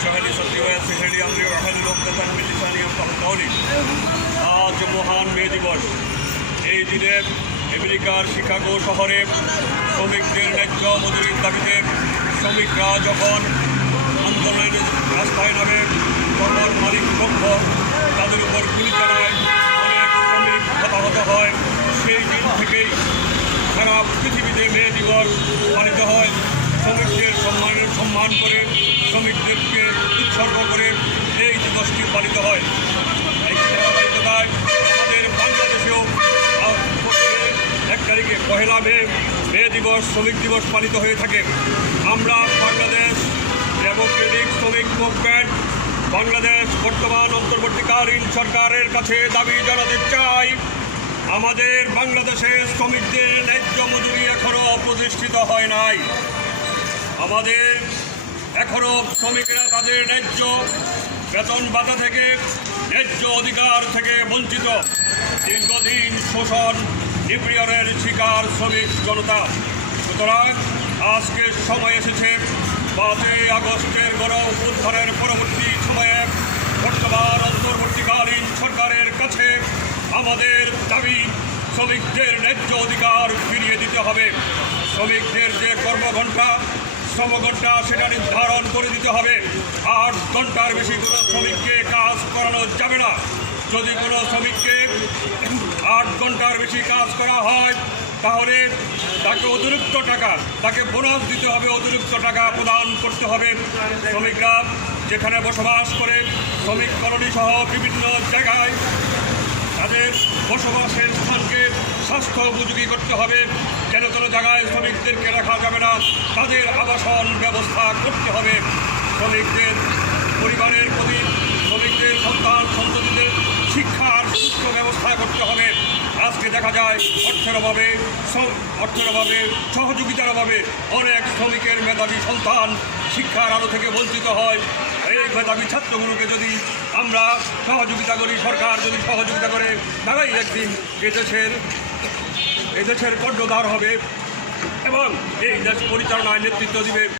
الشهري صديوة السهري أمري وحل لقطة من لساني يفقه قولي আজ মহান মে দিবস। এই দিনে আমেরিকার শিকাগো শহরে শ্রমিকদের ন্যায্য মজুরির দাবিতে শ্রমিকরা যখন আন্দোলনের রাস্তায় নামে তখন মালিক পক্ষ তাদের উপর গুলি চালায়, অনেক শ্রমিক হতাহত হয়। সেই দিন থেকেই সারা পৃথিবীতে মে দিবস পালিত হয়। শ্রমিকদের সম্মান করে, শ্রমিকদেরকে উৎসর্গ করে এই দিবসটি পালিত হয়। এই ধারাবাহিকতায় আমাদের বাংলাদেশেও 1 তারিখে 1 মে দিবস শ্রমিক দিবস পালিত হয়ে থাকে। আমরা বাংলাদেশ ডেমোক্রেটিক শ্রমিক মুভমেন্ট বাংলাদেশ বর্তমান অন্তর্বর্তীকালীন সরকারের কাছে দাবি জানাতে চাই, আমাদের বাংলাদেশের শ্রমিকদের ন্যায্য মজুরি এখনও প্রতিষ্ঠিত হয় নাই। আমাদের এখনও শ্রমিকেরা তাদের ন্যায্য বেতন ভাতা থেকে, ন্যায্য অধিকার থেকে বঞ্চিত। দীর্ঘদিন শোষণ নিপীড়নের শিকার শ্রমিক জনতা। সুতরাং আজকে সময় এসেছে 5 আগস্টের গণ অভ্যুত্থানের পরবর্তী সময়ে বর্তমান অন্তর্বর্তীকালীন সরকারের কাছে আমাদের দাবি, শ্রমিকদের ন্যায্য অধিকার ফিরিয়ে দিতে হবে। শ্রমিকদের যে শ্রমঘণ্টা সেটা নির্ধারণ করে দিতে হবে। 8 ঘন্টার বেশি কোনো শ্রমিককে কাজ করানো যাবে না। যদি কোনো শ্রমিককে 8 ঘন্টার বেশি কাজ করা হয় তাহলে তাকে অতিরিক্ত টাকা, তাকে বোনাস দিতে হবে, অতিরিক্ত টাকা প্রদান করতে হবে। শ্রমিকরা যেখানে বসবাস করে, শ্রমিক কলোনি সহ বিভিন্ন জায়গায় তাদের বসবাসের স্থানকে স্বাস্থ্য উপযোগী করতে হবে। যেন কোনো জায়গায় শ্রমিকদেরকে রাখা যাবে না, তাদের আবাসন ব্যবস্থা করতে হবে। শ্রমিকদের পরিবারের প্রতি, শ্রমিকদের সন্তান সন্ততিদের শিক্ষার সুস্থ ব্যবস্থা করতে হবে। আজকে দেখা যায় অর্থের অভাবে, সহযোগিতার অভাবে অনেক শ্রমিকের মেধাবী সন্তান শিক্ষার আলো থেকে বঞ্চিত হয়। এই মেধাবী ছাত্রগুলোকে যদি আমরা সহযোগিতা করি, সরকার যদি সহযোগিতা করে, তারাই একদিন এদেশের কর্ণধার হবে এবং এই দেশ পরিচালনায় নেতৃত্ব দিবে।